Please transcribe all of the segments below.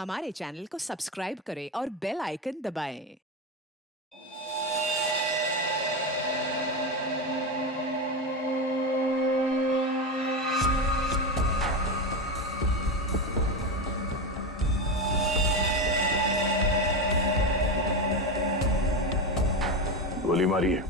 हमारे चैनल को सब्सक्राइब करें और बेल आइकन दबाएं। गोली मारी है।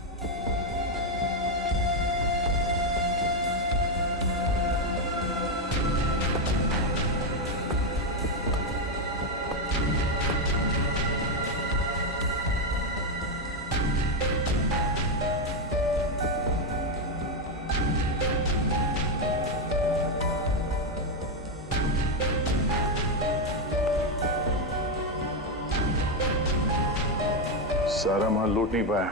सारा माल लूट नहीं पाया,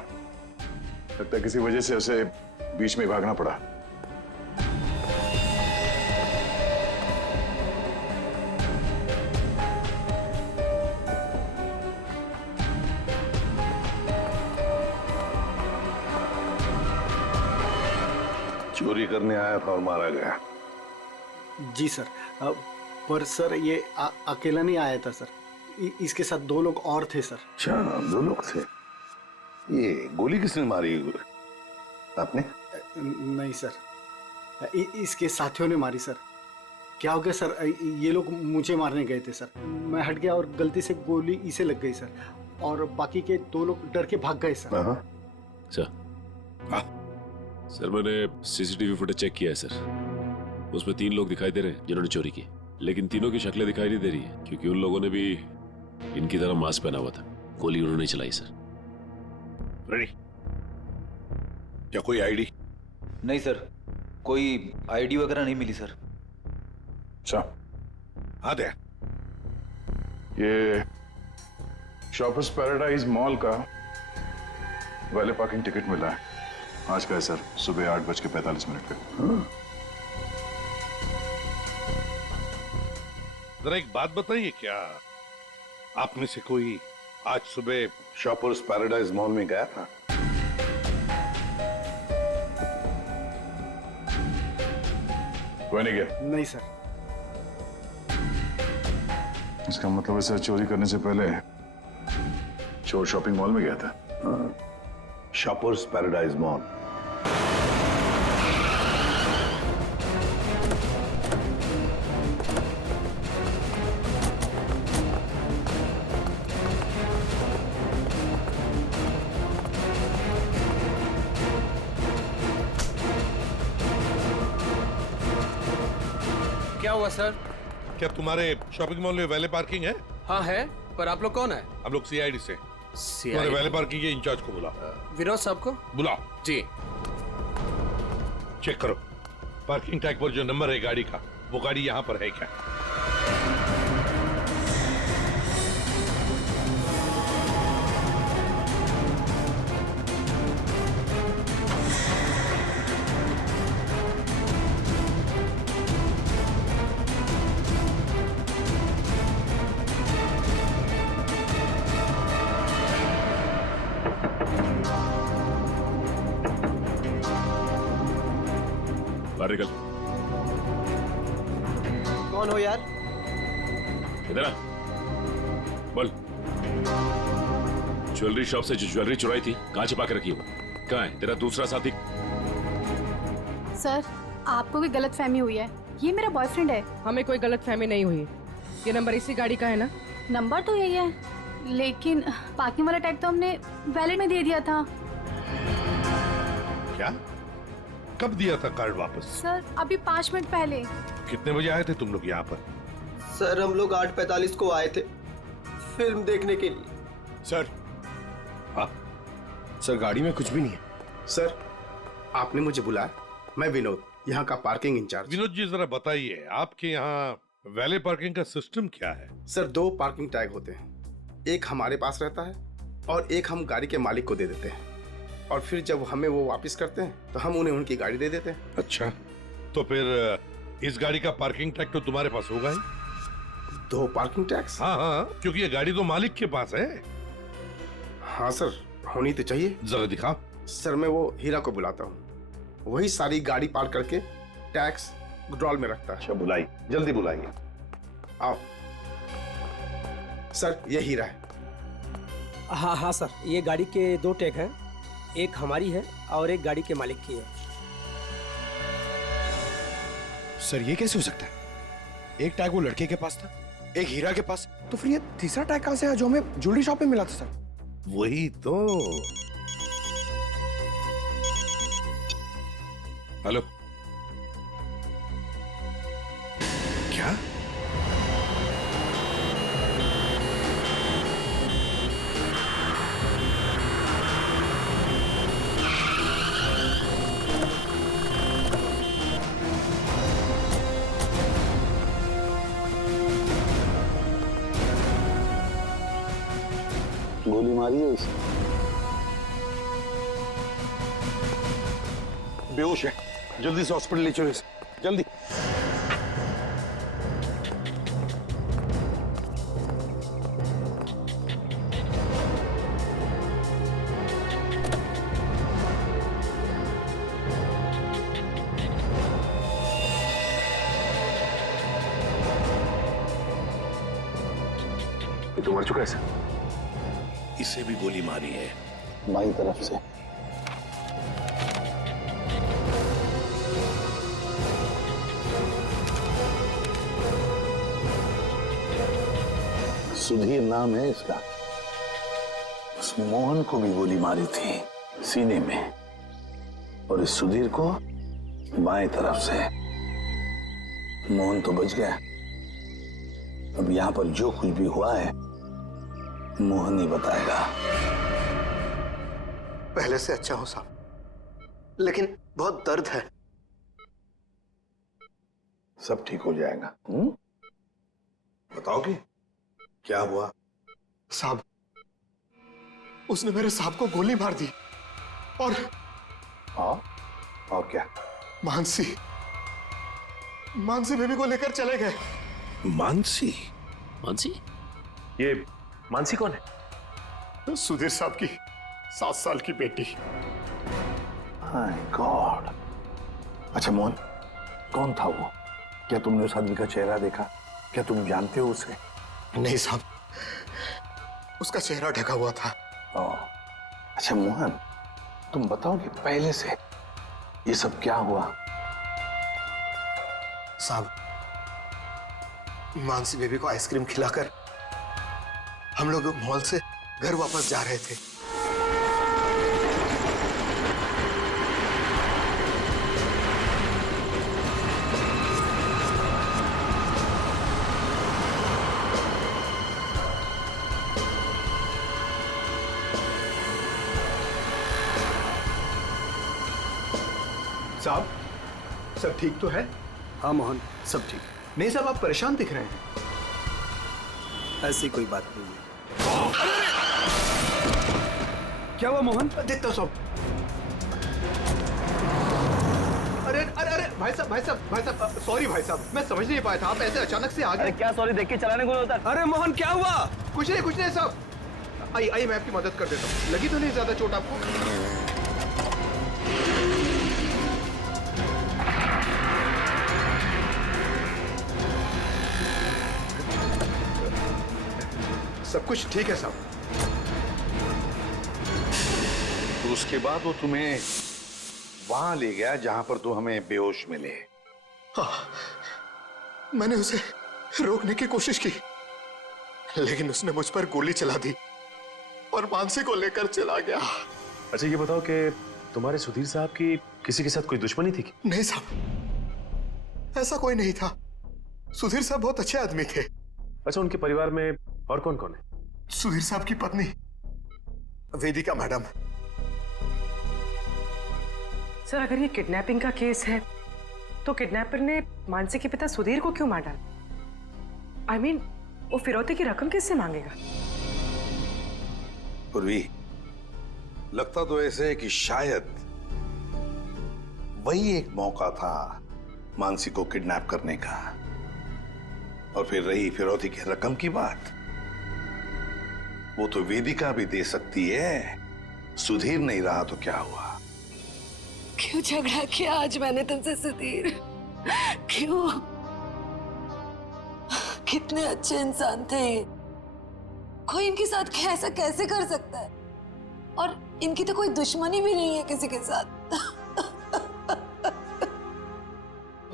लगता है किसी वजह से उसे बीच में भागना पड़ा। चोरी करने आया था और मारा गया। जी सर, पर सर ये अकेला नहीं आया था सर, इसके साथ 2 लोग और थे सर। अच्छा, 2 लोग थे। ये गोली किसने मारी? आपने? नहीं सर, इसके साथियों ने मारी सर। क्या हो गया सर, ये लोग मुझे मारने गए थे सर, मैं हट गया और गलती से गोली इसे लग गई सर, और बाकी के 2 लोग डर के भाग गए सर। सर मैंने सीसीटीवी फुटेज चेक किया है सर, उसमें 3 लोग दिखाई दे रहे हैं जिन्होंने चोरी की, लेकिन तीनों की शक्लें दिखाई नहीं दे रही है क्योंकि उन लोगों ने भी इनकी तरह मास्क पहना हुआ था। गोली उन्होंने चलाई सर। रेडी? क्या कोई आईडी? नहीं सर, कोई आईडी वगैरह नहीं मिली सर। अच्छा, हाँ दे। ये शॉपर्स पैराडाइज मॉल का वैले पार्किंग टिकट मिला है आज का है सर, सुबह 8:45 का। जरा एक बात बताइए, क्या आप में से कोई आज सुबह शॉपर्स पैराडाइज मॉल में गया था? कोई नहीं गया? नहीं सर। इसका मतलब है सर, चोरी करने से पहले चोर शॉपिंग मॉल में गया था। Shoppers paradise mall. क्या हुआ सर? क्या तुम्हारे शॉपिंग मॉल में वैले पार्किंग है? हाँ है, पर आप लोग कौन है? हम लोग सीआईडी से। तुम्हारे वैले पार्किंग के इंचार्ज को बुलाओ। विनोद साहब को बुलाओ। जी। चेक करो पार्किंग टैग पर जो नंबर है गाड़ी का, वो गाड़ी यहाँ पर है क्या? बाहर निकल। कौन हो यार? इधर आ, बोल। ज्वेलरी शॉप से जो ज्वेलरी चुराई थी कहाँ छिपा के रखी हो? कहाँ है तेरा दूसरा साथी? सर, आपको भी गलतफहमी हुई है, ये मेरा बॉयफ्रेंड है। हमें कोई गलतफहमी नहीं हुई। ये नंबर इसी गाड़ी का है ना? नंबर तो यही है, लेकिन पार्किंग वाला टैग तो हमने वैलेट में दे दिया था। क्या? कब दिया था कार्ड वापस? सर, अभी 5 मिनट पहले। कितने बजे आए थे तुम लोग यहाँ पर? सर हम लोग 8:45 को आए थे फिल्म देखने के लिए। सर, हाँ सर गाड़ी में कुछ भी नहीं है। सर, आपने मुझे बुलाया, मैं विनोद, यहाँ का पार्किंग इंचार्ज। विनोद जी जरा बताइए, आपके यहाँ वैले पार्किंग का सिस्टम क्या है? सर, 2 पार्किंग टैग होते हैं, एक हमारे पास रहता है और एक हम गाड़ी के मालिक को दे देते हैं, और फिर जब हमें वो वापस करते हैं तो हम उन्हें उनकी गाड़ी दे देते हैं। अच्छा, तो फिर इस गाड़ी का पार्किंग टैग तो तुम्हारे पास होगा ही? 2 पार्किंग टैक्स? हाँ हाँ, क्योंकि ये गाड़ी तो मालिक के पास है। हाँ सर, होनी तो चाहिए। जरा दिखाओ। सर, मैं वो हीरा को बुलाता हूँ, वही सारी गाड़ी पार्क करके टैक्स ड्रॉल में रखता है। अच्छा, बुलाई, जल्दी बुलाइए। आओ। सर ये हीरा है। हाँ हाँ सर, ये गाड़ी के 2 टैग हैं, एक हमारी है और एक गाड़ी के मालिक की है। सर ये कैसे हो सकता है? एक टैग वो लड़के के पास था, एक हीरा के पास, तो फिर ये तीसरा टैग कहां से आया जो हमें ज्वेलरी शॉप में मिला था सर? वही तो। हेलो, क्या? गोली मारी है इसे। बेहोश है, जल्दी से हॉस्पिटल ले चलो इसे, जल्दी। ये तो मर चुका है सर। इसे भी गोली मारी है। बाई तरफ से। सुधीर नाम है इसका। उस मोहन को भी गोली मारी थी सीने में, और इस सुधीर को बाएं तरफ से। मोहन तो बच गया। अब यहां पर जो कुछ भी हुआ है मोहन ही बताएगा। पहले से अच्छा हूं साहब, लेकिन बहुत दर्द है। सब ठीक हो जाएगा। बताओगे क्या हुआ? साहब, उसने मेरे साहब को गोली मार दी और क्या? मानसी बेबी को लेकर चले गए। मानसी? मानसी? ये मानसी कौन है? सुधीर साहब की 7 साल की बेटी। हाय गॉड। अच्छा मोहन, कौन था वो? क्या तुमने उस आदमी का चेहरा देखा? क्या तुम जानते हो उसे? नहीं साहब, उसका चेहरा ढका हुआ था। अच्छा मोहन, तुम बताओगे पहले से ये सब क्या हुआ? साहब, मानसी बेबी को आइसक्रीम खिलाकर हम लोग मॉल से घर वापस जा रहे थे। साहब, सब ठीक तो है? हाँ मोहन, सब ठीक। नहीं साहब, आप परेशान दिख रहे हैं। ऐसी कोई बात नहीं है। क्या हुआ मोहन? देखता हूँ साहब। अरे अरे अरे भाई साहब, सॉरी भाई साहब, मैं समझ नहीं पाया था, आप ऐसे अचानक से आ गए। क्या सॉरी देख के चलाने को होता? अरे मोहन क्या हुआ? कुछ नहीं साहब। आइए मैं आपकी मदद कर देता हूँ। लगी तो नहीं ज्यादा चोट आपको? सब कुछ ठीक है साहब। तो उसके बाद वो तुम्हें वहां ले गया जहां पर तू हमें बेहोश मिले। हाँ, मैंने उसे रोकने की कोशिश की, लेकिन उसने मुझ पर गोली चला दी और मानसी को लेकर चला गया। अच्छा ये बताओ कि तुम्हारे सुधीर साहब की किसी के साथ कोई दुश्मनी थी? नहीं साहब, ऐसा कोई नहीं था। सुधीर साहब बहुत अच्छे आदमी थे। अच्छा, उनके परिवार में और कौन कौन है? सुधीर साहब की पत्नी वेदिका मैडम। सर, अगर ये किडनैपिंग का केस है तो किडनैपर ने मानसी के पिता सुधीर को क्यों मार डाला? I mean, वो फिरौती की रकम किससे मांगेगा? पूर्वी, लगता तो ऐसे है कि शायद वही एक मौका था मानसी को किडनैप करने का। और फिर रही फिरौती की रकम की बात, वो तो वेदिका भी दे सकती है। सुधीर नहीं रहा तो क्या हुआ? क्यों झगड़ा किया आज मैंने तुमसे सुधीर? क्यों? कितने अच्छे इंसान थे ये। कोई इनके साथ ऐसा कैसे कर सकता है? और इनकी तो कोई दुश्मनी भी नहीं है किसी के साथ।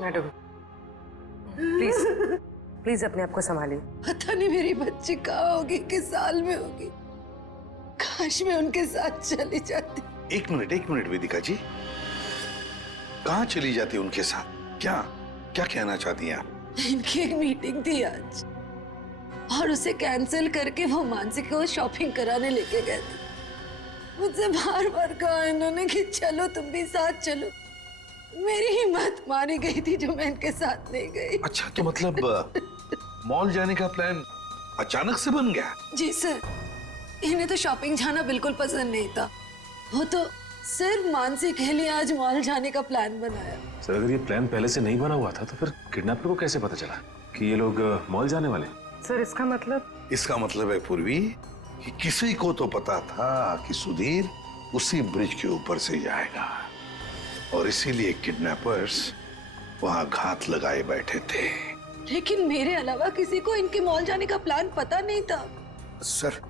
मैडम प्लीज प्लीज अपने आप को संभालिए। पता नहीं मेरी बच्ची कहाँ होगी, किस साल में होगी। काश मैं उनके साथ चली जाती। एक मिनट वेदिका जी, कहाँ चली जाती उनके साथ? क्या क्या कहना चाहती हैं आप? इनकी एक मीटिंग थी आज और उसे कैंसिल करके वो मानसी को शॉपिंग कराने लेके गए थे। मुझसे बार बार कहा इन्होंने कि चलो तुम भी साथ चलो। मेरी हिम्मत मारी गई थी जो मैं इनके साथ नहीं गई। अच्छा, तो मतलब मॉल जाने का प्लान अचानक से बन गया? जी सर, इन्हें तो शॉपिंग जाना बिल्कुल पसंद नहीं था। वो तो सिर्फ मानसी के लिए आज मॉल जाने का प्लान बनाया। सर अगर ये प्लान पहले से नहीं बना हुआ था तो फिर किडनैपर को कैसे पता चला कि ये लोग मॉल जाने वाले? सर इसका मतलब है पूर्वी कि किसी को तो पता था कि सुधीर उसी ब्रिज के ऊपर से जाएगा और इसीलिए किडनैपर्स वहां घात लगाए बैठे थे। लेकिन मेरे अलावा किसी को इनके मॉल जाने का प्लान पता नहीं था। सर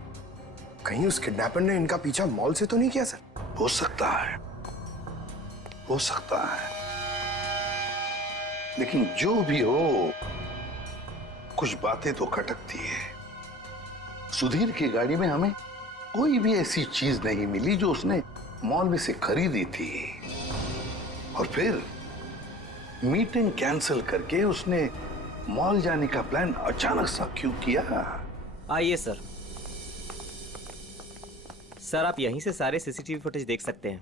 कहीं उस किडनैपर ने इनका पीछा मॉल से तो नहीं किया? सर हो सकता है, लेकिन जो भी हो कुछ बातें तो खटकती है। सुधीर की गाड़ी में हमें कोई भी ऐसी चीज नहीं मिली जो उसने मॉल में से खरीदी थी, और फिर मीटिंग कैंसिल करके उसने मॉल जाने का प्लान अचानक सा क्यों किया? आइए सर। सर आप यहीं से सारे सीसीटीवी फुटेज देख सकते हैं।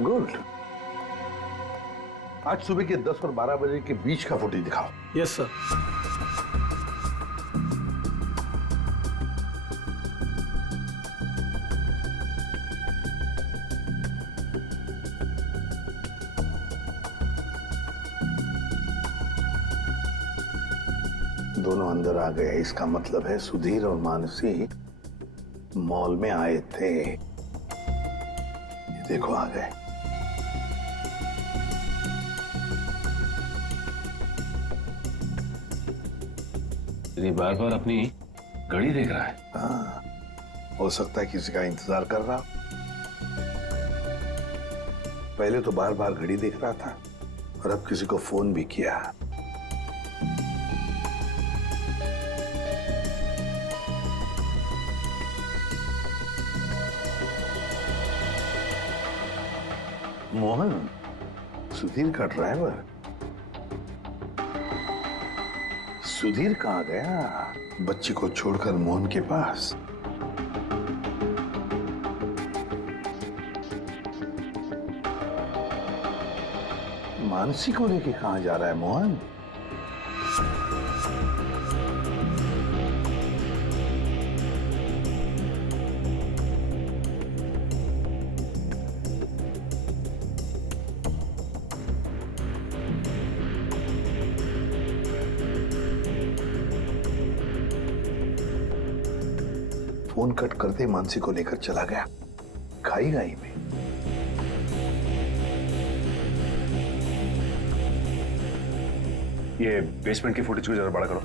गुड। आज सुबह के 10 और 12 बजे के बीच का फुटेज दिखाओ। Yes sir. दोनों अंदर आ गए, इसका मतलब है सुधीर और मानसी मॉल में आए थे। ये देखो आ गए। ये बार बार अपनी घड़ी देख रहा है। हाँ, हो सकता है किसी का इंतजार कर रहा। पहले तो बार बार घड़ी देख रहा था और अब किसी को फोन भी किया। मोहन, सुधीर का ड्राइवर। सुधीर कहाँ गया? बच्ची को छोड़कर मोहन के पास। मानसी को लेके कहाँ जा रहा है मोहन? फोन कट करते मानसी को लेकर चला गया खाई गाई में। ये बेसमेंट की फुटेज को जरा बड़ा करो।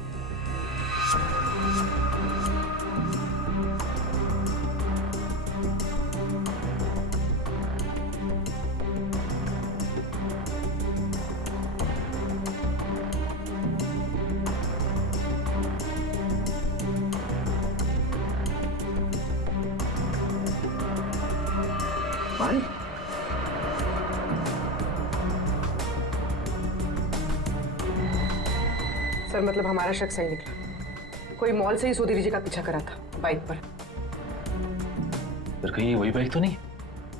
भाई सर मतलब हमारा शक सही निकला। कोई मॉल से ही सुधीर जी का पीछा करा था बाइक पर। फिर कहीं ये वही बाइक तो नहीं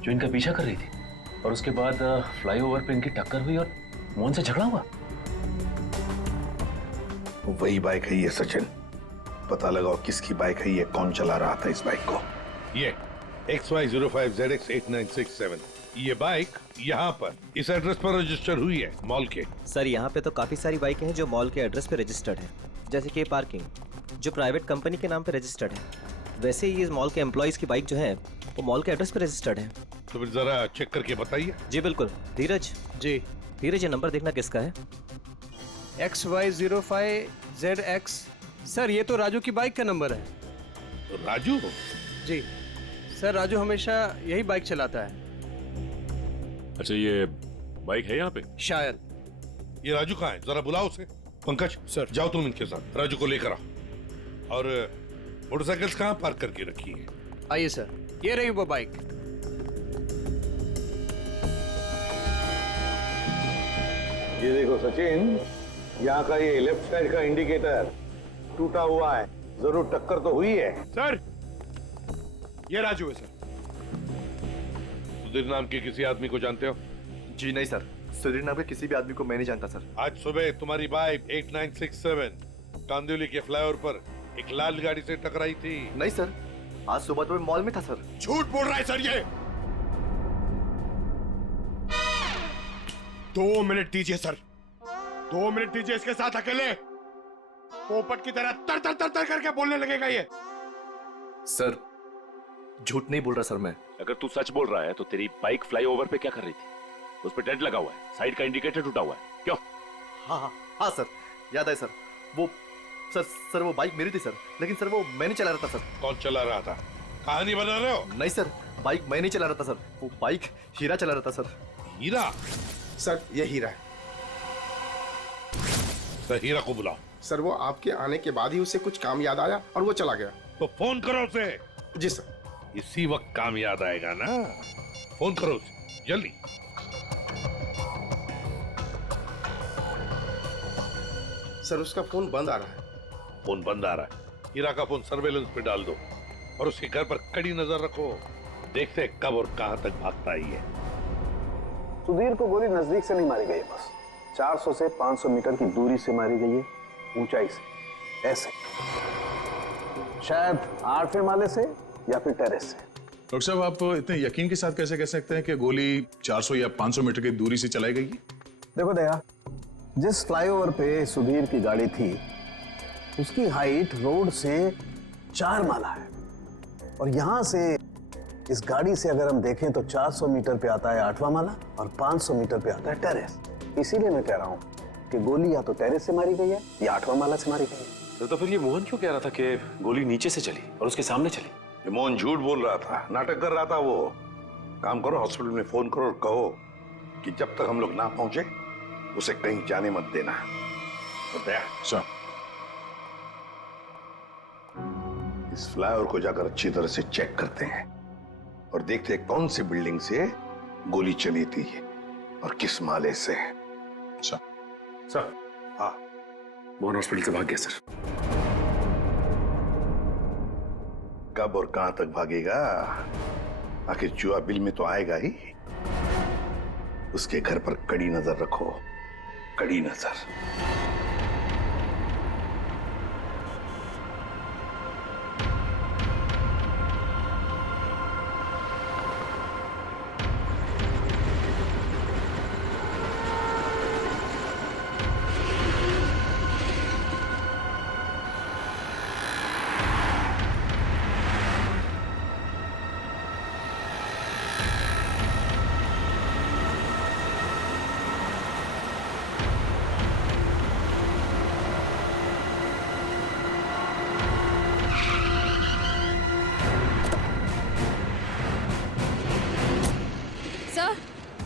जो इनका पीछा कर रही थी और उसके बाद फ्लाईओवर पे इनकी टक्कर हुई और मोहन से झगड़ा हुआ? वही बाइक है ये सचिन। पता लगाओ किसकी बाइक है ये, कौन चला रहा था इस बाइक को। ये XY05ZX8967 ये बाइक यहाँ पर इस एड्रेस पर रजिस्टर हुई है मॉल के। सर यहाँ पे तो काफी सारी बाइकें हैं जो मॉल के एड्रेस पे रजिस्टर्ड है, जैसे कि पार्किंग जो प्राइवेट कंपनी के नाम पे रजिस्टर्ड है। वैसे ही इस मॉल के एम्प्लॉइज की बाइक जो है वो मॉल के एड्रेस पे रजिस्टर्ड है। तो फिर जरा चेक करके बताइए। जी बिल्कुल। धीरज। जी। धीरज, ये नंबर देखना किसका है? XY05ZX। सर ये तो राजू की बाइक का नंबर है। तो राजू? जी सर, राजू हमेशा यही बाइक चलाता है। अच्छा, ये बाइक है यहाँ पे? शायद। ये राजू कहाँ है? जरा बुलाओ उसे। पंकज सर, जाओ तुम इनके साथ, राजू को लेकर आओ। और मोटरसाइकिल्स कहाँ पार्क करके रखी है? आइए सर, ये रही वो बाइक। ये देखो सचिन, यहाँ का ये लेफ्ट साइड का इंडिकेटर टूटा हुआ है, जरूर टक्कर तो हुई है। सर, ये राजू है सर। सुधीर नाम के किसी आदमी को जानते हो? जी नहीं सर, सुधीर नाम के किसी भी आदमी को मैं नहीं जानता सर। आज सुबह तुम्हारी बाइक 8967 कांदिवली के फ्लाईओवर पर एक लाल गाड़ी से टकराई थी। नहीं सर, आज सुबह तो मैं मॉल में था सर। झूठ बोल रहा है सर ये। 2 मिनट दीजिए सर, 2 मिनट दीजिए। इसके साथ अकेले पोपट की तरह तर तर तर तर करके बोलने लगेगा ये। सर, झूठ नहीं बोल रहा सर मैं। अगर तू सच बोल रहा है तो तेरी बाइक फ्लाईओवर पे क्या कर रही थी? उस पे डेंट लगा हुआ है, साइड का इंडिकेटर टूटा हुआ है, क्यों? हाँ सर, याद है सर। वो सर वो बाइक मेरी थी सर, लेकिन सर वो मैं नहीं चला रहा था सर। कौन चला रहा था? कहानी बना रहे हो? नहीं सर, बाइक मैं नहीं चला रहा था सर, वो बाइक हीरा चला रहा था सर। हीरा? सर ये हीरा है। सर हीरा को बुलाओ। सर वो आपके आने के बाद ही उसे कुछ काम याद आया और वो चला गया। तो फोन करो उसे। जी सर। इसी वक्त काम याद आएगा ना, फोन करो उसे जल्दी। सर उसका फोन बंद आ रहा है। फोन बंद आ रहा है? हीरा का फोन सर्वेलेंस पे डाल दो और उसके घर पर कड़ी नजर रखो। देखते हैं कब और कहां तक भागता है ये। सुधीर को गोली नजदीक से नहीं मारी गई है, बस 400 से 500 मीटर की दूरी से मारी गई है, ऊंचाई से, ऐसे शायद 8वें माले से या फिर टेरेस से। डॉक्टर साहब, आप इतने यकीन के साथ कैसे कह सकते हैं कि गोली 400 या 500 मीटर की दूरी से चलाई गई? देखो दया, जिस फ्लाईओवर पे सुधीर की गाड़ी थी उसकी हाइट रोड से 4 माला है, और यहां से इस गाड़ी से अगर हम देखें तो 400 मीटर पे आता है 8वां माला और 500 मीटर पे आता है टेरेस। इसीलिए मैं कह रहा हूं कि गोली या तो टेरेस से मारी गई है या 8वां माला से मारी गई है। तो फिर ये मोहन क्यों कह रहा था कि गोली नीचे से चली और उसके सामने चली? ये मोहन झूठ बोल रहा था, नाटक कर रहा था वो। काम करो, हॉस्पिटल में फोन करो और कहो कि जब तक हम लोग ना पहुंचे उसे कहीं जाने मत देना। सर, इस फ्लाईओवर को जाकर अच्छी तरह से चेक करते हैं और देखते हैं कौन सी बिल्डिंग से गोली चली थी और किस माले से। सर, हाँ, मोहन हॉस्पिटल से भाग गया सर। कब और कहां तक भागेगा? आखिर चूहा बिल में तो आएगा ही। उसके घर पर कड़ी नजर रखो, कड़ी नजर।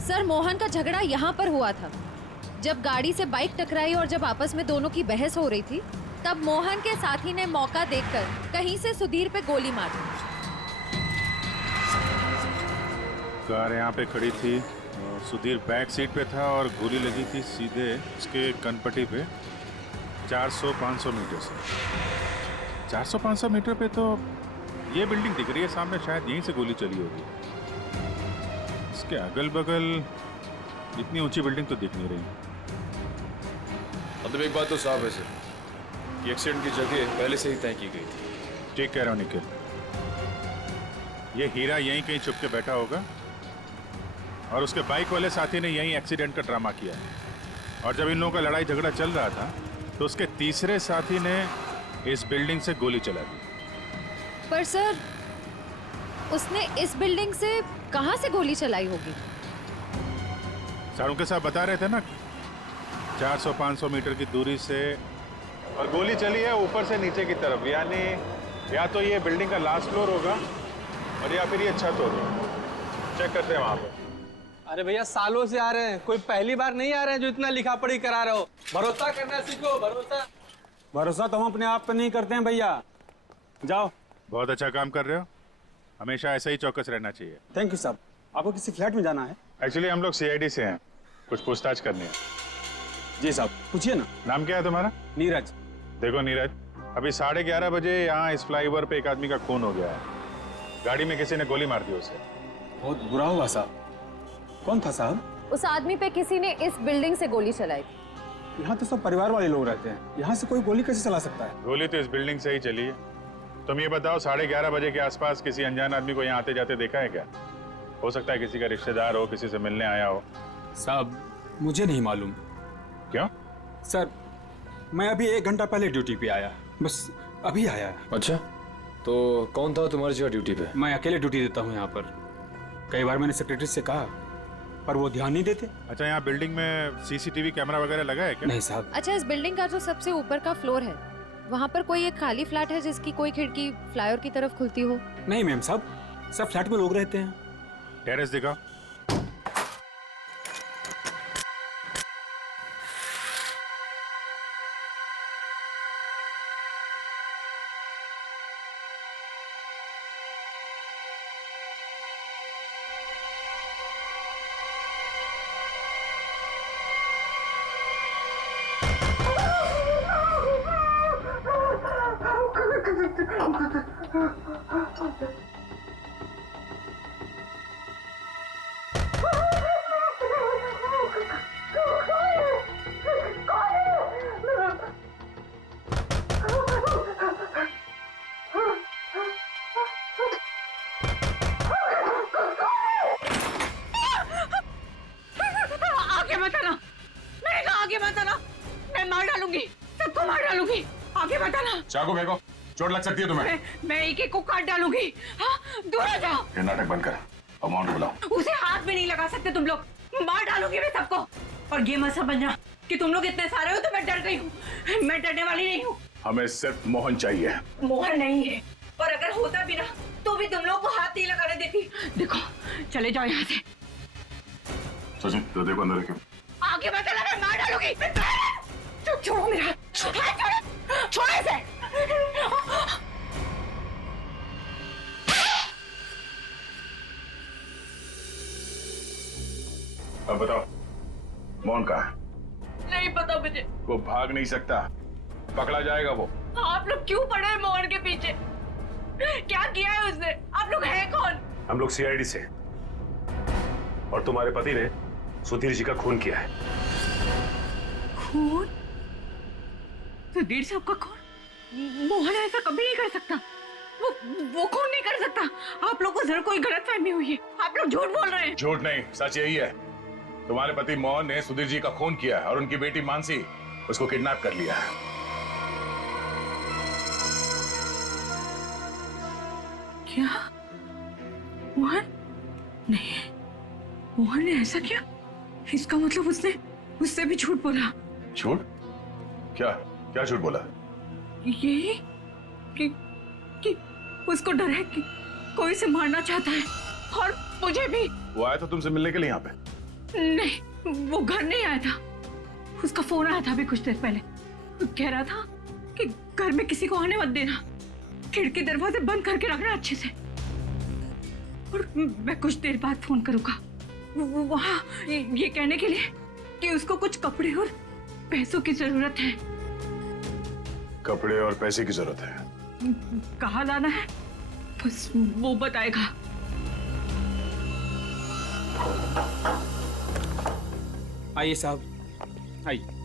सर, मोहन का झगड़ा यहाँ पर हुआ था। जब गाड़ी से बाइक टकराई और जब आपस में दोनों की बहस हो रही थी, तब मोहन के साथी ने मौका देखकर कहीं से सुधीर पे गोली मार दी। कार यहाँ पे खड़ी थी और सुधीर बैक सीट पे था और गोली लगी थी सीधे उसके कनपट्टी पे 400-500 मीटर से। 400-500 मीटर पे तो ये बिल्डिंग दिख रही है सामने, शायद यहीं से गोली चली होगी। इसके अगल बगल इतनी ऊंची बिल्डिंग तो दिख नहीं रही। मतलब एक बात तो साफ है सर, ये एक्सीडेंट की जगह पहले से ही तय की गई थी। ठीक कह रहा हूँ निखिल, ये हीरा यहीं कहीं छुप के बैठा होगा और उसके बाइक वाले साथी ने यहीं एक्सीडेंट का ड्रामा किया है। और जब इन लोगों का लड़ाई झगड़ा चल रहा था तो उसके तीसरे साथी ने इस बिल्डिंग से गोली चला दी। पर सर, उसने इस बिल्डिंग से कहां से गोली चलाई होगी? सारों के साथ बता रहे थे ना, 400-500 मीटर की दूरी से, और गोली चली है ऊपर से नीचे की तरफ, यानी या तो ये बिल्डिंग का लास्ट फ्लोर होगा और या फिर ये छत होगी। चेक करते हैं वहां पे। अरे भैया सालों से आ रहे हैं, कोई पहली बार नहीं आ रहे हैं जो इतना लिखा पढ़ी करा रहे हो। भरोसा करना सीखो, भरोसा। भरोसा तो हम अपने आप पे नहीं करते हैं भैया। जाओ। बहुत अच्छा काम कर रहे हो, हमेशा ऐसा ही चौकस रहना चाहिए। थैंक यू साहब। आपको किसी फ्लैट में जाना है? एक्चुअली हम लोग CID से हैं, कुछ पूछताछ करनी है। जी साहब, पूछिए ना। नाम क्या है तुम्हारा? नीरज। देखो नीरज, अभी 11:30 बजे यहाँ इस फ्लाईओवर पे एक आदमी का खून हो गया है। गाड़ी में किसी ने गोली मार दी उसे। बहुत बुरा हुआ साहब। कौन था साहब? उस आदमी पे किसी ने इस बिल्डिंग से गोली चलाई। यहाँ तो सब परिवार वाले लोग रहते हैं, यहाँ से कोई गोली कैसे चला सकता है? गोली तो इस बिल्डिंग से ही चली है। तुम ये बताओ, 11:30 बजे के आसपास किसी अनजान आदमी को यहाँ आते जाते देखा है क्या? हो सकता है किसी का रिश्तेदार हो, किसी से मिलने आया हो। साहब मुझे नहीं मालूम। क्यों? सर मैं अभी 1 घंटा पहले ड्यूटी पे आया, बस अभी आया। अच्छा, तो कौन था तुम्हारी जगह ड्यूटी पे? मैं अकेले ड्यूटी देता हूँ यहाँ पर। कई बार मैंने सेक्रेटरी से कहा पर वो ध्यान नहीं देते। अच्छा, यहाँ बिल्डिंग में CCTV कैमरा वगैरह लगा है क्या? नहीं साहब। अच्छा, इस बिल्डिंग का जो सबसे ऊपर का फ्लोर है, वहाँ पर कोई एक खाली फ्लैट है जिसकी कोई खिड़की फ्लाईओवर की तरफ खुलती हो? नहीं मैम साहब, सब फ्लैट में लोग रहते हैं। टेरेस दिखाओ। चाकू फेंको, चोट लग सकती है तुम्हें। मैं एक एक को काट डालूंगी। हाँ, दूर हो जाओ। ये नाटक बंद कर, अमाउंट बुलाओ। उसे हाथ भी नहीं लगा सकते तुम लोग, मार डालूंगी मैं सबको। और ये मत समझना कि तुम लोग इतने सारे हो तो मैं डर गई हूँ। मैं डरने वाली नहीं हूँ। हमें सिर्फ मोहन चाहिए। मोहन नहीं है, और अगर होता भी ना तो भी तुम लोग को हाथ नहीं लगाने देती। देखो, चले जाओ यहाँ से। सचिन तो देखो अंदर रखो। आगे मत लगा, मार डालूंगी। छोड़ो मेरा हाथ, छोड़ो इसे। अब बताओ, मोहन कहाँ है? नहीं पता मुझे। वो भाग नहीं सकता, पकड़ा जाएगा वो। आप लोग क्यों पड़े हैं मोहन के पीछे? क्या किया है उसने? आप लोग हैं कौन? हम लोग CID से, और तुम्हारे पति ने सुधीर जी का खून किया है। खून? सुधीर साहब का खून? मोहन ऐसा कभी नहीं कर सकता। वो खून नहीं कर सकता। आप लोग को जरूर कोई गलतफहमी हुई है। आप लोग झूठ बोल रहे हैं। झूठ नहीं, सच यही है। तुम्हारे पति मोहन ने सुधीर जी का खून किया है और उनकी बेटी मानसी उसको किडनैप कर लिया है। क्या? मोहन? नहीं, मोहन ने ऐसा किया? इसका मतलब उससे भी झूठ बोला। झूठ? क्या क्या झूठ बोला? यही कि उसको डर है कि कोई उसे मारना चाहता है, और मुझे भी। वो आया था तुमसे मिलने के लिए यहाँ पे? नहीं, वो घर नहीं आया था। उसका फोन आया था अभी कुछ देर पहले। वो कह रहा था कि घर में किसी को आने मत देना, खिड़की दरवाजे बंद करके रखना अच्छे से, और मैं कुछ देर बाद फोन करूंगा वहाँ ये कहने के लिए कि उसको कुछ कपड़े और पैसों की जरूरत है। कपड़े और पैसे की जरूरत है? कहाँ लाना है बस वो बताएगा। आइए साहब, आइए।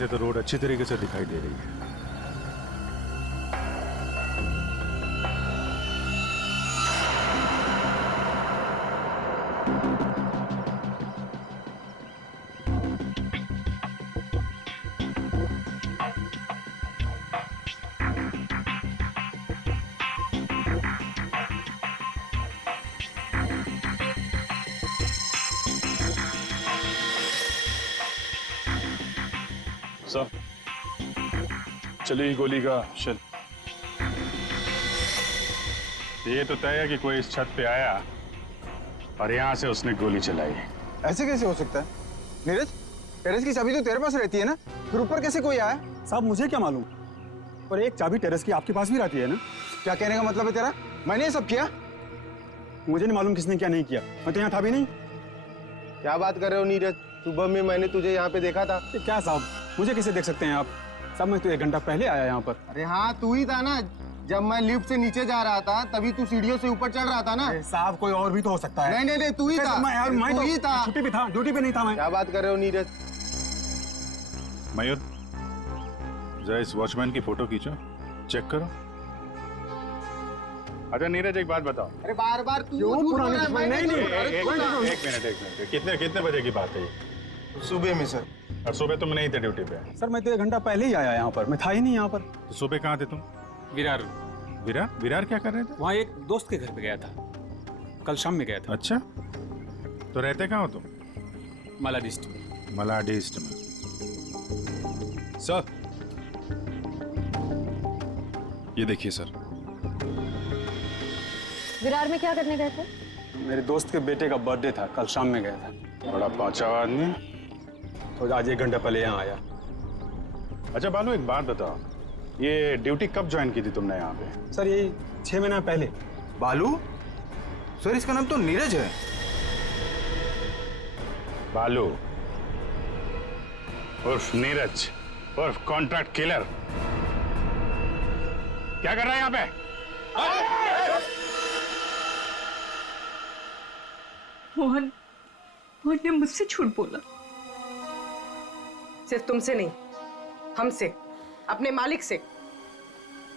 से तो रोड अच्छी तरीके से दिखाई दे रही है। सर चली गोली का शेल। ये तो तय है कि कोई इस छत पे आया और यहाँ से उसने गोली चलाई। ऐसे कैसे हो सकता है? नीरज, टेरेस की चाबी तो तेरे पास रहती है ना, फिर ऊपर कैसे कोई आया? साहब मुझे क्या मालूम, पर एक चाबी टेरेस की आपके पास भी रहती है ना? क्या कहने का मतलब है तेरा? मैंने ये सब किया? मुझे नहीं मालूम किसने क्या नहीं किया, मैं तो यहाँ था भी नहीं। क्या बात कर रहे हो नीरज? सुबह में मैंने तुझे यहाँ पे देखा था। क्या साहब, मुझे कैसे देख सकते हैं आप? साहब मैं तो 1 घंटा पहले आया यहाँ पर। अरे हाँ, तू ही था ना, जब मैं लिफ्ट से नीचे जा रहा था तभी तू सीढ़ियों से ऊपर चढ़ रहा था ना। साहब कोई और भी तो हो सकता है। नहीं, तू ही था। मैं तू ही था। छुट्टी पे था, ड्यूटी पे नहीं था मैं। क्या बात कर रहे हो नीरज? मयूर, जरा इस वॉचमैन की फोटो खींचो, चेक करो। अच्छा नीरज, एक बात बताओ। अरे बार बार तू एक नहीं, मिनट, कितने बजे की बात है ये? सुबह में सर। और सुबह तुम नहीं थे ड्यूटी पे? सर मैं तो 1 घंटा पहले ही आया यहाँ पर, मैं था ही नहीं यहाँ पर। तो सुबह कहाँ थे तुम? विरार। विरार क्या कर रहे थे? वहाँ एक दोस्त के घर पे गया था, कल शाम में गया था। अच्छा, तो रहते कहाँ हो तुम? मलाडिस्ट में। मलाडिस्ट में। सर ये देखिए सर। विरार में क्या करने गए थे? मेरे दोस्त के बेटे का बर्थडे था, कल शाम में गया था। बड़ा पाँचा आदमी, तो आज 1 घंटा पहले यहाँ आया। अच्छा बालू, एक बात बताओ, ये ड्यूटी कब ज्वाइन की थी तुमने यहाँ पे? सर यही 6 महीना पहले। बालू? सर इसका नाम तो नीरज है। बालू उर्फ नीरज उर्फ कॉन्ट्रैक्ट किलर, क्या कर रहा है यहाँ पे? मोहन ने मुझसे झूठ बोला। सिर्फ तुमसे नहीं, हमसे, अपने मालिक से।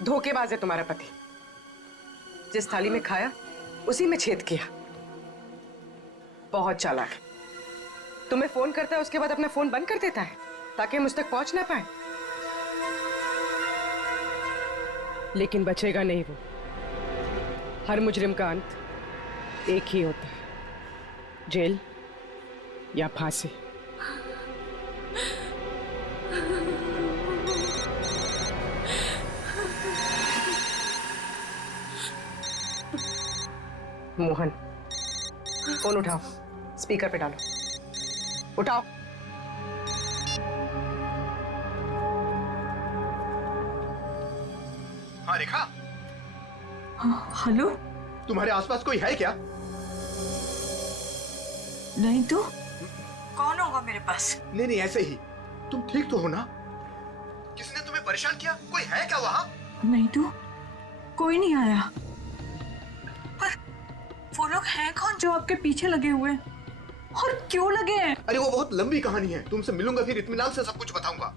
धोखेबाज है तुम्हारा पति। जिस थाली में खाया उसी में छेद किया। बहुत चालाक है। तुम्हें फोन करता है, उसके बाद अपना फोन बंद कर देता है ताकि मुझ तक पहुंच ना पाए। लेकिन बचेगा नहीं वो। हर मुजरिम का अंत एक ही होता है, जेल या फांसी। मोहन, फोन उठाओ, स्पीकर पे डालो। उठाओ। हाँ रेखा। हेलो, तुम्हारे आसपास कोई है क्या? नहीं तो कौन होगा मेरे पास? नहीं ऐसे ही। तुम ठीक तो हो ना? किसने तुम्हें परेशान किया? कोई है क्या वहाँ? नहीं तो कोई नहीं आया। पर वो लोग हैं कौन जो आपके पीछे लगे हुए हैं? और क्यों लगे हैं? अरे वो बहुत लंबी कहानी है, तुमसे मिलूंगा फिर इत्मीनान से सब कुछ बताऊंगा।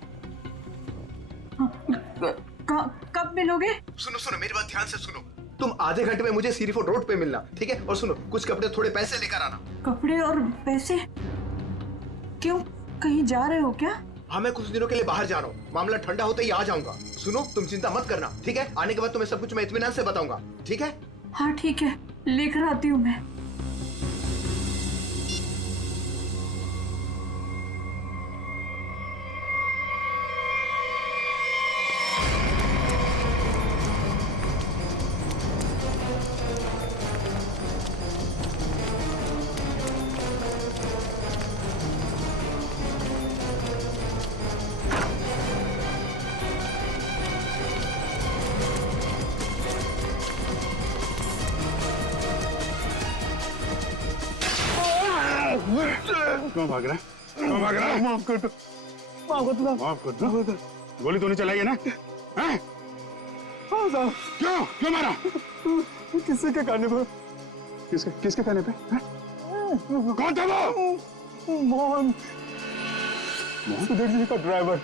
कब मिलोगे? सुनो मेरी बात ध्यान से सुनो। तुम आधे घंटे में मुझे सीरी फोर्ट रोड पे मिलना, ठीक है? और सुनो, कुछ कपड़े थोड़े पैसे लेकर आना। कपड़े और पैसे? क्यों, कहीं जा रहे हो क्या? हाँ, मैं कुछ दिनों के लिए बाहर जा रहा हूँ। मामला ठंडा होते ही आ जाऊंगा। सुनो, तुम चिंता मत करना, ठीक है? आने के बाद तुम्हें सब कुछ मैं इत्मीनान से बताऊंगा, ठीक है? हाँ ठीक है, लेकर आती हूँ मैं। क्यों भाग रहा है? क्यों भाग रहा है? माफ कर दो, माफ कर दो। गोली तूने चलाई है ना? हैं? हाँ साहब। क्यों मारा? किसके कहने पे? किसके कहने पे? कौन था वो? मोहन, सुधीर जी का ड्राइवर।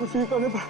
उसी कोने पर।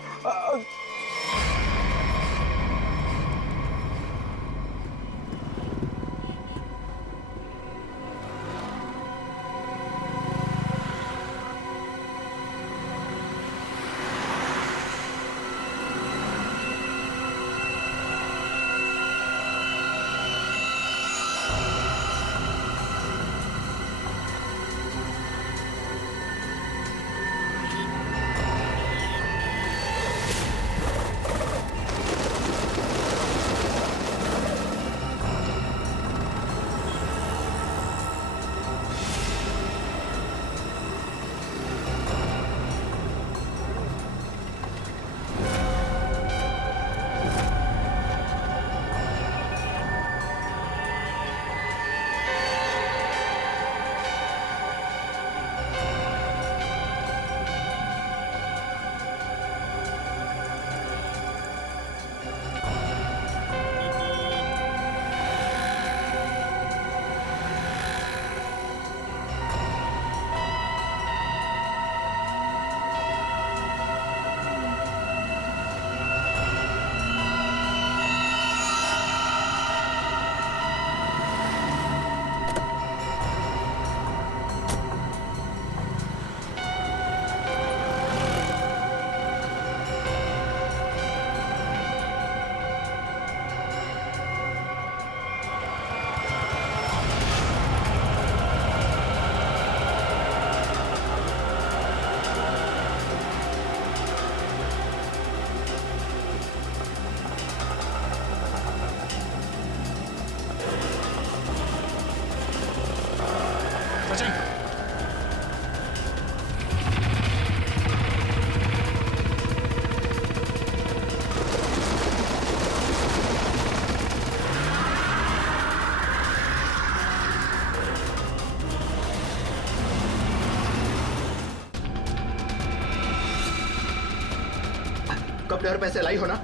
कपड़े और पैसे लाई हो ना?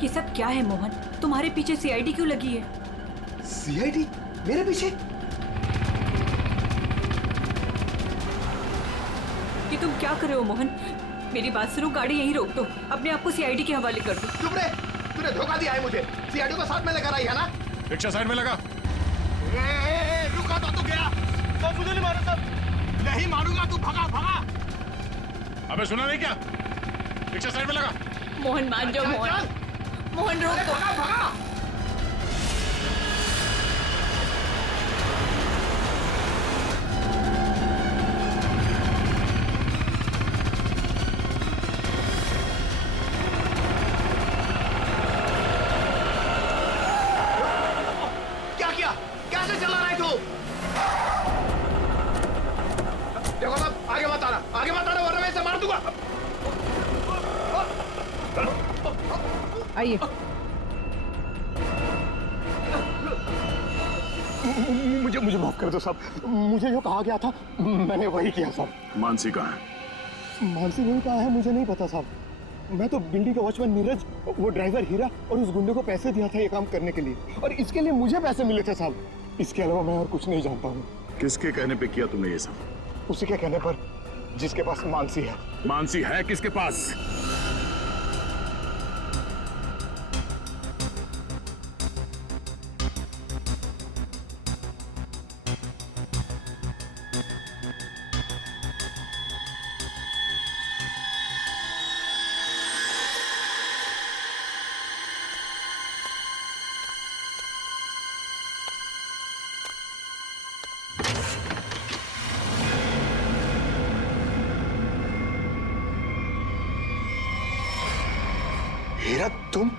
ये सब क्या है मोहन? तुम्हारे पीछे सीआईडी क्यों लगी है? सीआईडी मेरे पीछे? ये तुम क्या कर रहे हो मोहन? मेरी बात सुनो, गाड़ी यहीं रोक दो, अपने आप को सीआईडी के हवाले कर दो। चुप रहे, तूने धोखा दिया है मुझे। सीआईडी को साथ में लेकर आई है ना? रिक्शा साइड में लगा। रुका तो तू गया। तो मुझे नहीं मारो सब। नहीं मारूंगा, तू भगा भगा। अबे सुना नहीं क्या? रिक्शा साइड में लगा। मोहन मान जाओ मोहन। मोहन रोक दो। भगा भगा। क्या किया? कैसे चला रहा है तू? देखो साहब, आगे मत आना, आगे मत आना, वरना मैं इसे मार दूंगा। आइए। मुझे माफ कर दो साहब, मुझे जो कहा गया था मैंने वही किया साहब। मानसी कहाँ है? मानसी नहीं कहा है, मुझे नहीं पता साहब। मैं तो बिल्डिंग का वॉचमैन नीरज, वो ड्राइवर हीरा और उस गुंडे को पैसे दिया था ये काम करने के लिए, और इसके लिए मुझे पैसे मिले थे साहब। इसके अलावा मैं और कुछ नहीं जानता हूँ। किसके कहने पे किया तुमने ये सब? उसी के कहने पर, जिसके पास मानसी है। मानसी है किसके पास? हीरा तुम?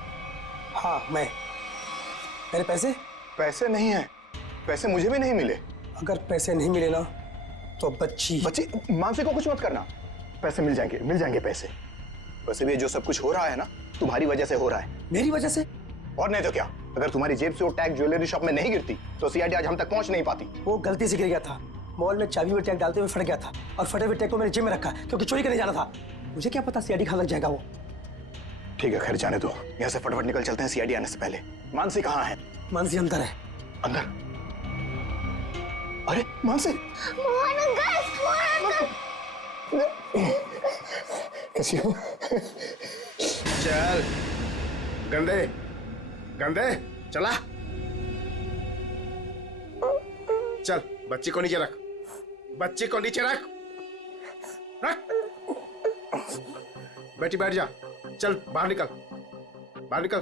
हाँ मैं। मेरे पैसे? पैसे नहीं है, पैसे मुझे भी नहीं मिले। अगर पैसे नहीं मिले ना तो बच्ची मानसी को कुछ मत करना, पैसे मिल जाएंगे पैसे। वैसे भी जो सब कुछ हो रहा है ना तुम्हारी वजह से हो रहा है। मेरी वजह से? और नहीं तो क्या, अगर तुम्हारी जेब से वो टैग ज्वेलरी शॉप में नहीं गिरती तो सीआईडी आज हम तक पहुंच नहीं पाती। वो गलती से गिर गया था, मॉल में चाबी में टैग डालते हुए फट गया था, और फटे हुए टैग को मैंने जेब में रखा क्योंकि चोरी करने जाना था। मुझे क्या पता सीआईडी कहाँ लग जाएगा वो। ठीक है खैर जाने दो, यहाँ से फटाफट निकल चलते हैं सीआईडी आने से पहले। मानसी कहाँ है? मानसी अंदर है। अंदर? अरे मानसी! कैसी हो? चल गंदे गंदे चला चल, बच्ची को नीचे रख, बच्ची को नीचे रख, रख। बेटी बैठ जा, चल बाहर निकल, बाहर निकल,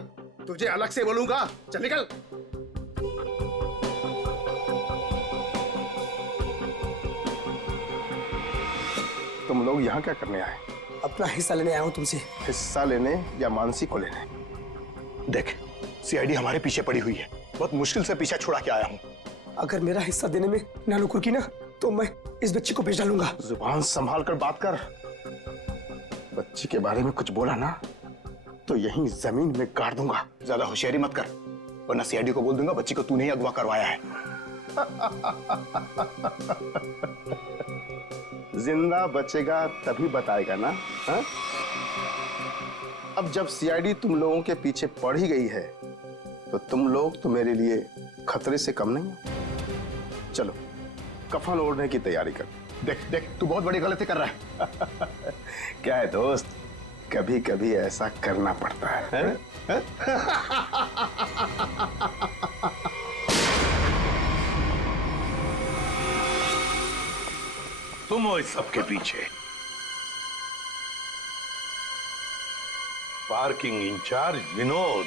तुझे अलग से बोलूंगा, चल निकल। तुम लोग यहाँ क्या करने आए? अपना हिस्सा लेने आया हूँ तुमसे। हिस्सा लेने या मानसी को लेने? देख, सीआईडी हमारे पीछे पड़ी हुई है, बहुत मुश्किल से पीछा छुड़ा के आया हूँ। अगर मेरा हिस्सा देने में नानुकुर की ना, तो मैं इस बच्ची को भेज डालूंगा। जुबान संभाल कर बात कर। बच्ची के बारे में कुछ बोला ना तो यहीं जमीन में गाड़ दूंगा। ज्यादा होशियारी मत कर, वरना सीआईडी को बोल दूंगा बच्ची को तूने ही अगवा करवाया है। जिंदा बचेगा तभी बताएगा ना, हा? अब जब सीआईडी तुम लोगों के पीछे पड़ ही गई है तो तुम लोग तो मेरे लिए खतरे से कम नहीं हो। चलो कफन ओढ़ने की तैयारी कर। देख देख, तू बहुत बड़ी गलती कर रहा है। क्या है दोस्त, कभी कभी ऐसा करना पड़ता है? तुम हो इस सबके पीछे। Parking incharge Vinod.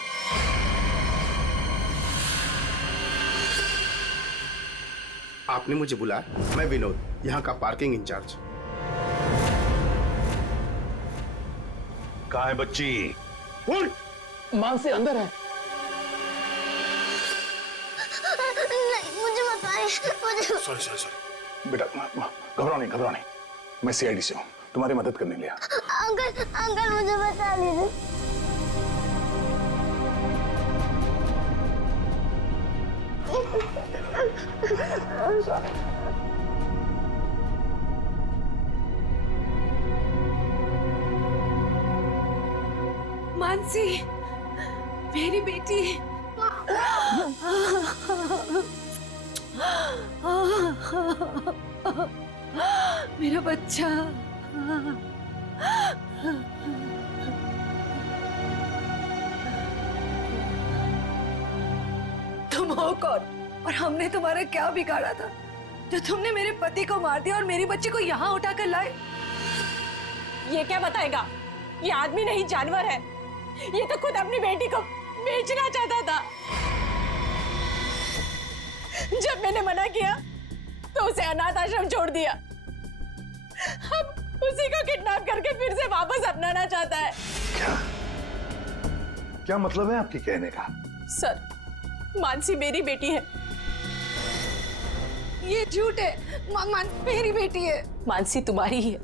आपने मुझे बुलाया? मैं विनोद, यहाँ का पार्किंग इंचार्ज। कहाँ है बच्ची? मानसी अंदर है। नहीं, मुझे बताइए। सॉरी सॉरी सॉरी बेटा, घबराओ नहीं, घबराओ नहीं। मैं सीआईडी से हूँ, तुम्हारी मदद करने लिया। अंकल अंकल मुझे बता लीजिए। मानसी, मेरी बेटी। मेरा बच्चा। तुम हो कौन और हमने तुम्हारा क्या बिगाड़ा था जो तुमने मेरे पति को मार दिया और मेरी बच्ची को यहाँ उठाकर लाए? ये क्या बताएगा? ये आदमी नहीं जानवर है। ये तो खुद अपनी बेटी को बेचना चाहता था। जब मैंने मना किया तो उसे अनाथ आश्रम छोड़ दिया। अब उसी को किडनैप करके फिर से वापस अपनाना चाहता है। क्या मतलब है आपके कहने का? सर, मानसी मेरी बेटी है। ये झूठ है। मेरी बेटी है। मानसी तुम्हारी ही है,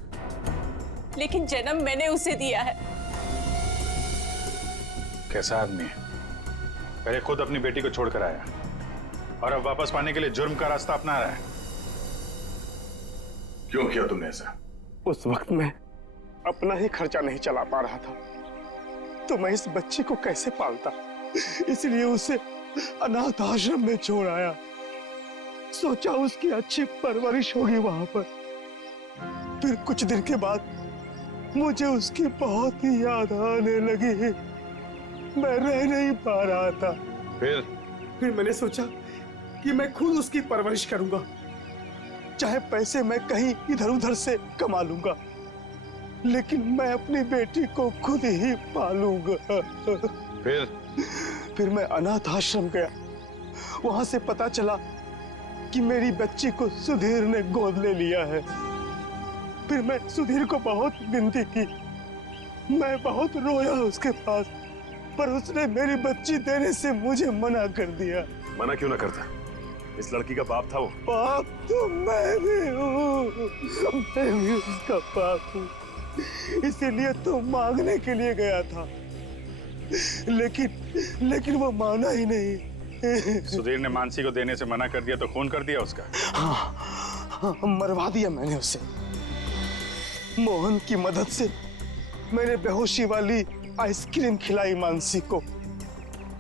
लेकिन जन्म मैंने उसे दिया है। कैसा आदमी है? पहले खुद अपनी बेटी को छोड़कर आया और अब वापस पाने के लिए जुर्म का रास्ता अपना रहा है। क्यों किया तुमने ऐसा? उस वक्त मैं अपना ही खर्चा नहीं चला पा रहा था, तो मैं इस बच्ची को कैसे पालता, इसलिए उसे अनाथ आश्रम में छोड़ आया। सोचा उसकी अच्छी परवरिश होगी वहां पर। फिर कुछ दिन के बाद मुझे उसकी बहुत ही याद आने लगी। मैं रह नहीं पा रहा था। फिर मैंने सोचा कि मैं खुद उसकी परवरिश करूंगा। चाहे पैसे मैं कहीं इधर उधर से कमा लूंगा, लेकिन मैं अपनी बेटी को खुद ही पालूंगा। फिर मैं अनाथ आश्रम गया। वहां से पता चला कि मेरी बच्ची को सुधीर ने गोद ले लिया है। फिर मैं सुधीर को बहुत विनती की, मैं बहुत रोया उसके पास, पर उसने मेरी बच्ची देने से मुझे मना कर दिया। मना क्यों ना करता? इस लड़की का बाप था वो। बाप तो मैं भी हूँ, मैं भी उसका बाप हूँ, इसीलिए तो मांगने के लिए गया था, लेकिन वो माना ही नहीं। सुधीर ने मानसी को देने से मना कर दिया तो खून कर दिया उसका? हाँ, मरवा दिया मैंने उसे। मोहन की मदद से मैंने बेहोशी वाली आइसक्रीम खिलाई मानसी को,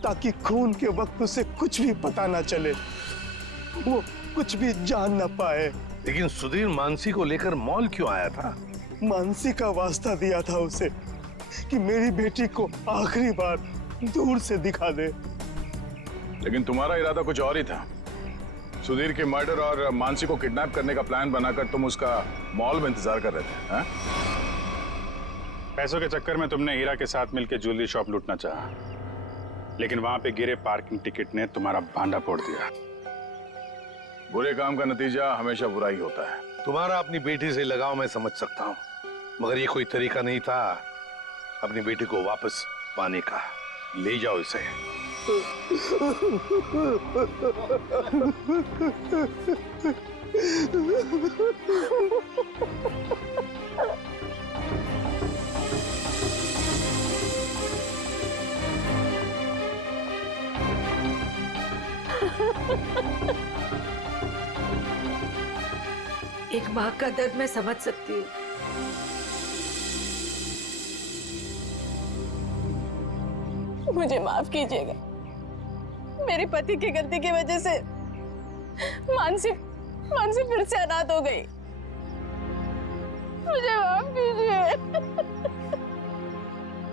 ताकि खून के वक्त उसे कुछ भी पता ना चले, वो कुछ भी जान ना पाए। लेकिन सुधीर मानसी को लेकर मॉल क्यों आया था? मानसी का वास्ता दिया था उसे कि मेरी बेटी को आखिरी बार दूर से दिखा दे। लेकिन तुम्हारा इरादा कुछ और ही था। सुधीर के मर्डर और मानसी को किडनैप करने का प्लान बनाकर तुम उसका मॉल में इंतजार कर रहे थे, हाँ? पैसों के चक्कर में तुमने हीरा के साथ मिलकर ज्वेलरी शॉप लूटना चाहा, लेकिन वहां पे गिरे पार्किंग टिकट ने तुम्हारा भांडा फोड़ दिया। बुरे काम का नतीजा हमेशा बुरा ही होता है। तुम्हारा अपनी बेटी से लगाव मैं समझ सकता हूँ, मगर ये कोई तरीका नहीं था अपनी बेटी को वापस पाने का। ले जाओ इसे। एक माँ का दर्द मैं समझ सकती हूँ। मुझे माफ कीजिएगा, मेरे पति की गलती की वजह से मानसी फिर से अनाथ हो गई। मुझे माफ कीजिए।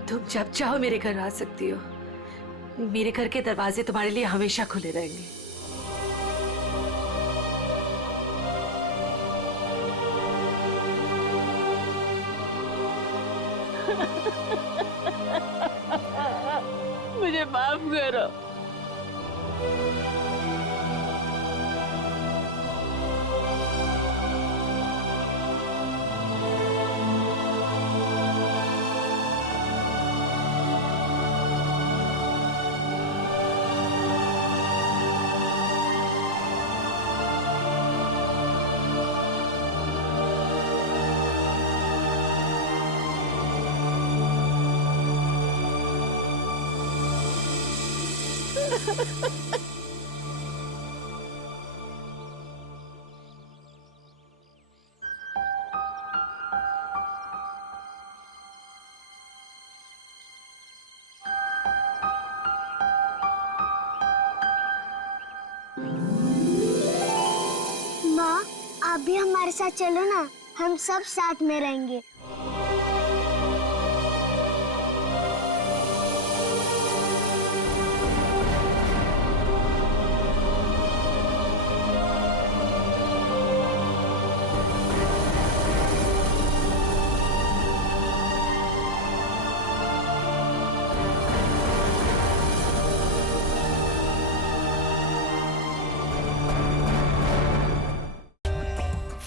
तुम जब चाहो मेरे घर आ सकती हो। मेरे घर के दरवाजे तुम्हारे लिए हमेशा खुले रहेंगे। मुझे माफ करो। माँ, आप भी हमारे साथ चलो ना, हम सब साथ में रहेंगे।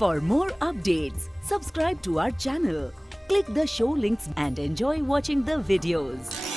For more updates, subscribe to our channel, click the show links and enjoy watching the videos.